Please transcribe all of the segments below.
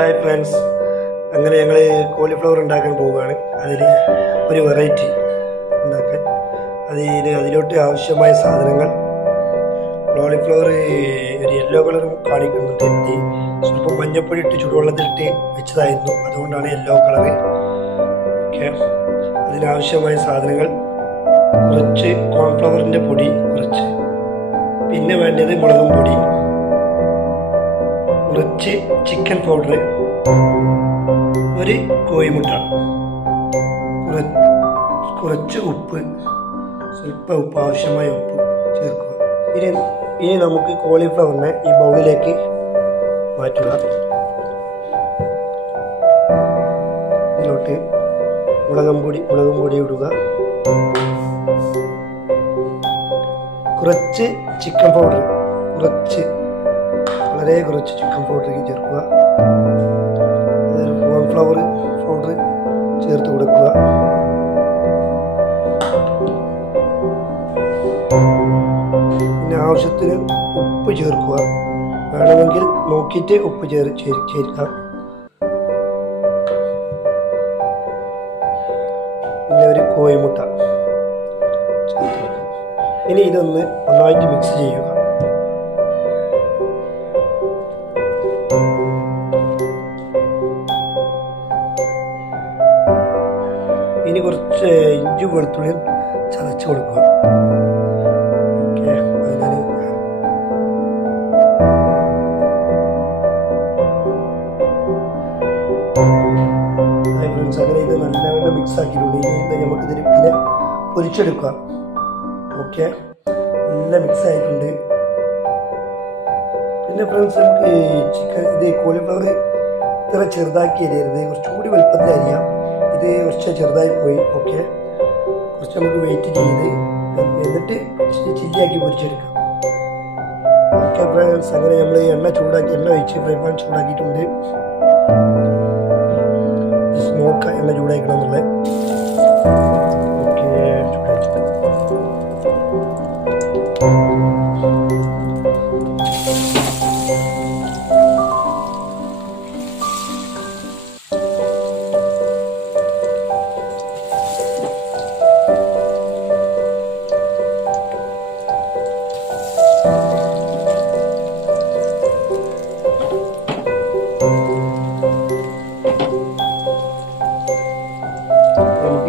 Hi friends, അങ്ങനെ ഞങ്ങൾ cauliflower ഉണ്ടാക്കാൻ പോവുകയാണ്. അതിൽ ഒരു വെറൈറ്റി ഉണ്ടാക്കാൻ അതിലോട്ട് ആവശ്യമായ സാധനങ്ങൾ കോളിഫ്ലവർ ഒരു യെല്ലോ കളറും കാണിക്കുന്നുണ്ട്. സ്വല്പം മഞ്ഞപ്പൊടി ഇട്ട് ചുടുവെള്ളത്തിലിട്ട് വെച്ചതായിരുന്നു, അതുകൊണ്ടാണ് യെല്ലോ കളറ്. ഓക്കെ, അതിനാവശ്യമായ സാധനങ്ങൾ കുറച്ച് കോൺഫ്ലവറിൻ്റെ പൊടി, കുറച്ച്, പിന്നെ വേണ്ടത് മുളകും പൊടി, കുറച്ച് ചിക്കൻ പൗഡർ, ഒരു കോഴിമുട്ട, കുറച്ച് ഉപ്പ്, സ്വല്പം ഉപ്പ്, ആവശ്യമായ ഉപ്പ് ചേർക്കുക. ഇനി നമുക്ക് കോളിഫ്ലവറിനെ ഈ ബൗളിലേക്ക് മാറ്റുക. ഇതിലോട്ട് മുളകും പൊടി ഇടുക. കുറച്ച് ചിക്കൻ പൗഡർ, വളരെ കുറച്ച് ചിക്കൻ പൗഡർ ചേർക്കുക. കോൺഫ്ലവർ പൗഡർ ചേർത്ത് കൊടുക്കുക. പിന്നെ ആവശ്യത്തിന് ഉപ്പ് ചേർക്കുക. വേണമെങ്കിൽ നോക്കിയിട്ട് ഉപ്പ് ചേർക്കാം. പിന്നെ ഒരു കോഴിമുട്ട. ഇനി ഇതൊന്ന് നന്നായിട്ട് മിക്സ് ചെയ്യുക. ഇനി കുറച്ച് ഇഞ്ചി വെളുത്തുള്ളിയും ചതച്ച് കൊടുക്കുക. ഓക്കെ, ഫ്രണ്ട്സ്, അങ്ങനെ ഇത് നല്ലവണ്ണം മിക്സ് ആക്കിയിട്ടുണ്ട്. ഇനി നമുക്കിതിനെ പൊരിച്ചെടുക്കുക. ഓക്കെ, നല്ല മിക്സ് ആയിട്ടുണ്ട്. പിന്നെ ഫ്രണ്ട്സ്, നമുക്ക് കോളിഫ്ലവർ ഇത്ര ചെറുതാക്കി അരിയരുത്, കുറച്ചുകൂടി വലുപ്പത്തിൽ അരിയാം. ഇത് കുറച്ച് ചെറുതായി പോയി. ഓക്കെ, കുറച്ച് നമുക്ക് വെയിറ്റ് ചെയ്ത് എന്നിട്ട് ചില്ലിയാക്കി പൊരിച്ചെടുക്കാം. ഓക്കെ ഫ്രണ്ട്സ്, അങ്ങനെ നമ്മൾ എണ്ണ ഒഴിച്ച് ഫ്രൈ പാൻ ചൂടാക്കിയിട്ടുണ്ട്. നോക്കാം എണ്ണ ചൂടാക്കണം എന്നുള്ളത്. ഓക്കെ,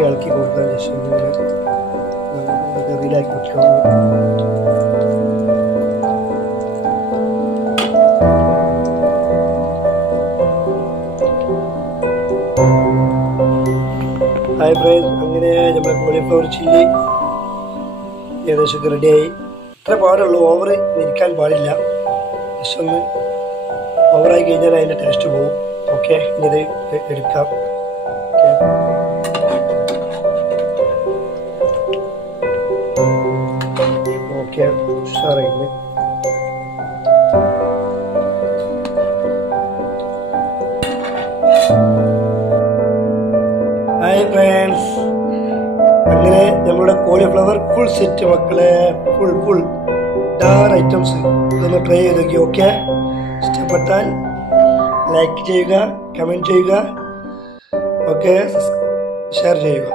ഇളക്കി കൊടുക്കാൻ ശേഷം കറിയിലാക്കി വെക്കാം. ഹായ് ഫ്രണ്ട്സ്, അങ്ങനെ നമ്മുടെ കോളിഫ്ലവർ ചില്ലി ഏകദേശമൊക്കെ റെഡിയായി. ഇത്ര പാടുള്ളൂ, ഓവർ ഇരിക്കാൻ പാടില്ല. ജസ്റ്റ് ഒന്ന് ഓവറായി കഴിഞ്ഞാൽ അതിൻ്റെ ടേസ്റ്റ് പോകും. ഓക്കെ, ഇനി ഇത് എടുക്കാം. ഓക്കെ, ഉഷാറായില്ലേ? ഹായ് ഫ്രണ്ട്സ്, അങ്ങനെ നമ്മുടെ കോളിഫ്ലവർ ഫുൾ സെറ്റ് മക്കളെ, ഫുൾ ഐറ്റംസ് ഇതൊന്ന് ട്രൈ ചെയ്ത് നോക്കി. ഓക്കെ, ഇഷ്ടപ്പെട്ടാൽ ലൈക്ക് ചെയ്യുക, കമൻറ്റ് ചെയ്യുക, ഓക്കെ, ഷെയർ ചെയ്യുക.